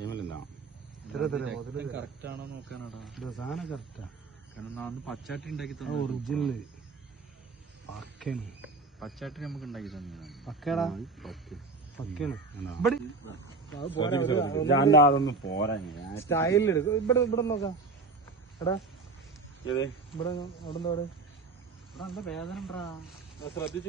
original Pachatti നമുക്ക് ഇവിടെ ഇവിടെ നോക്കാം എടാ ഇവിടെ അവിടെ എന്താ അവിടെ ഇവിടെ നല്ല വേദന ഉണ്ടാ ശ്രദ്ധിച്ചു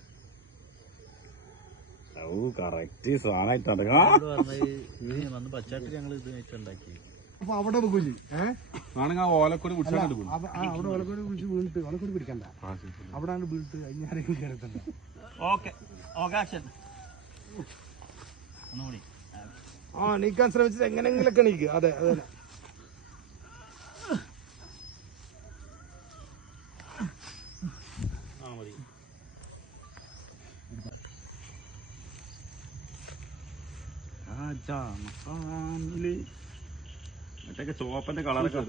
കറക്റ്റ് സാധനായിട്ടാണ് അപ്പൊ അവിടെ ഞാനങ്ങ ഓലക്കോട് വിളിച്ചു അവിടെ ഓലക്കോട് വിളിച്ച് വീണിട്ട് ഓലക്കോട് പിടിക്കണ്ട അവിടെ ആണ് വീട്ട് ഞാനും കേരളത്തിന്റെ ഓക്കെ ഓകാശൻ ആ നീക്കാൻ ശ്രമിച്ചത് എങ്ങനെയെങ്കിലൊക്കെ നീക്ക് അതെ അതെ ആ മതി മറ്റൊക്കെ ചോപ്പന്റെ കളറൊക്കെ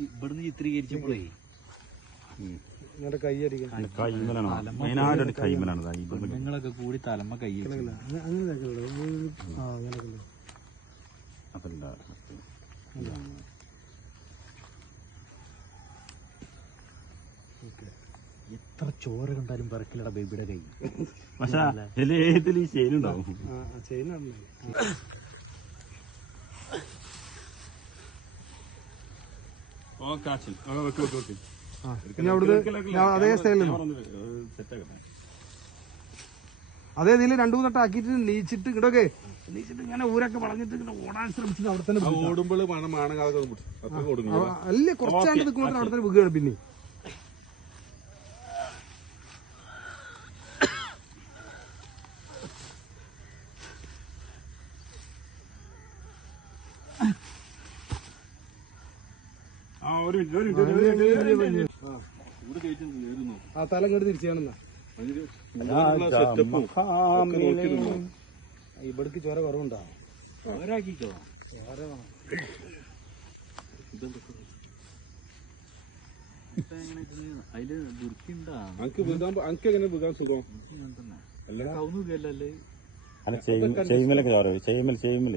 ഇവിടുന്ന് ചിത്രീകരിച്ചപ്പോഴേ നിങ്ങളൊക്കെ കൂടി തലമ കയ്യിലാണ് അതല്ല എത്ര ചോര കണ്ടാലും പറക്കില്ലട ബേബിയുടെ കൈ പക്ഷേ അതേ ഇതില് രണ്ടു മൂന്നെ ആക്കിട്ട് നീച്ചിട്ട് ഇങ്ങോട്ടെ നീച്ചിട്ട് ഇങ്ങനെ ഊരൊക്കെ വളഞ്ഞിട്ട് ഓടാൻ ശ്രമിച്ചിട്ട് അവിടെ തന്നെ അല്ലേ കുറച്ചാണ്ട് നിൽക്കുമ്പോൾ അവിടെ തന്നെ വിൽക്കുകയാണ് പിന്നെ തലം കെട്ടി തിരിച്ചാണെന്നാ ഇവിടക്ക് ചോര കുറവുണ്ടോ ചെയ്യുമ്പോൾ ചെയ്യുമ്പോൾ ചെയ്യുമ്പോൾ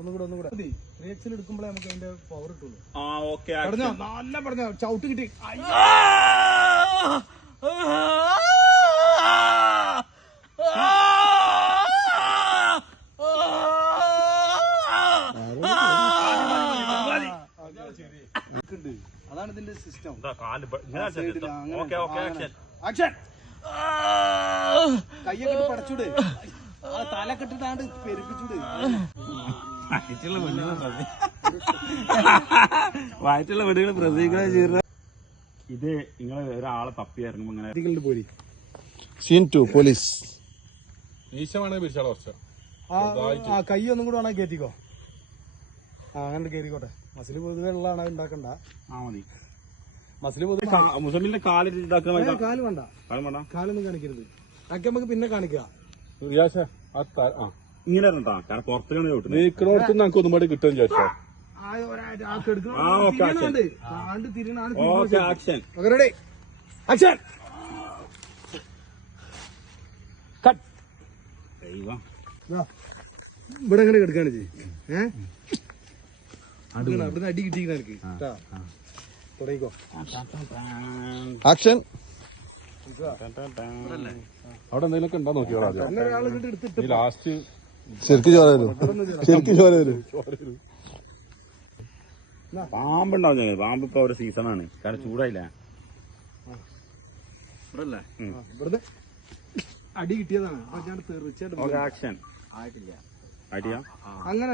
ഒന്നുകൂടെ ഒന്നുകൂടെ എടുക്കുമ്പോഴേ നമുക്ക് അതിന്റെ പവർ കിട്ടുള്ളൂ നല്ല പറഞ്ഞ ചവിട്ട് കിട്ടി അതാണ് ഇതിന്റെ സിസ്റ്റം ആക്ഷൻ കയ്യൊക്കെ പടച്ചുവിട് തല കെട്ടിട്ടാണ്ട് പെരുപ്പിച്ചുവിട് വയറ്റുള്ള പെണ്ണുങ്ങൾ വയറ്റുള്ള പെണ്ണുങ്ങൾ പ്രതീക്ഷ ചെയ്ത ഇത് നിങ്ങള് ഒരാളെ തപ്പി ഇറങ്ങുമ്പോ ഇങ്ങനെ എത്തിക്കലുണ്ട് പോലീസ് സീൻ ടു പോലീസ് മീശമാണെങ്കിൽ പിരിച്ചാളോ കൈ ഒന്നും കൂടെ വേണമെങ്കിൽ കയറ്റിക്കോ ആ അങ്ങനെ കയറിക്കോട്ടെ മസില് പൊതുവെ ഉള്ളതാണ് ഉണ്ടാക്കണ്ട ആ മതി മസില് പൊതുവെ കാല് വേണ്ട കാലൊന്നും കാണിക്കരുത് അക്കമ്പക്ക് പിന്നെ കാണിക്കാം ഇങ്ങനെ പുറത്തേക്കാണ് കിട്ടും ഇവിടെ അങ്ങനെ എടുക്കാണ് ചേട്ടാ അടി കിട്ടിയിരിക്കുന്ന അവിടെ എന്തെങ്കിലുമൊക്കെ ഉണ്ടോ നോക്കിയോ ലാസ്റ്റ് ശരിക്ക് ചോരായിരുന്നു ശരിക്കും ചോരായിരുന്നു പാമ്പുണ്ടാവും ഞങ്ങൾ പാമ്പ് ഇപ്പൊ ഒരു സീസൺ ആണ് കാരണം ചൂടായില്ല അടി കിട്ടിയതാണ് അങ്ങനെ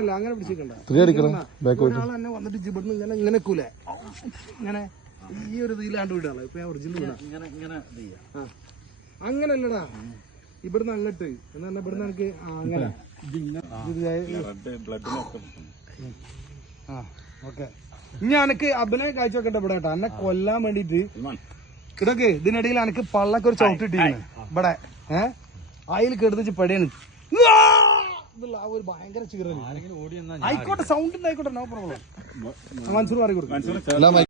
വന്നിട്ട് ഇവിടുന്ന് ഞാൻ ഇങ്ങനെ കൂലേ ഇങ്ങനെ ഈ ഒരു ഇതിലാണ്ട് വിടാളെ ഇപ്പൊ ഞാൻ ഒറിജിനൽ അങ്ങനെ അല്ലടാ ഇവിടുന്ന് അങ്ങോട്ട് എന്ന് പറഞ്ഞാൽ ഇവിടുന്ന് എനിക്ക് അങ്ങനെ ഇനി അനക്ക് അഭിനയം കാഴ്ച വെക്കണ്ട ഇവിടെ കേട്ടോ എന്നെ കൊല്ലാൻ വേണ്ടിട്ട് ഇടക്ക് ഇതിനിടയിൽ അനക്ക് പള്ളക്ക് ഒരു ചവിട്ട് കിട്ടിയിരുന്നു ഇവിടെ ഏഹ് അയിൽ കെടുത്തിച്ച് പടയാണ് ഭയങ്കര ചീറ ആയിക്കോട്ടെ സൗണ്ട് ഉണ്ടായിക്കോട്ടെ നോ പ്രോബ്ലം മനസ്സിലും അറിയിക്കൊടുക്കും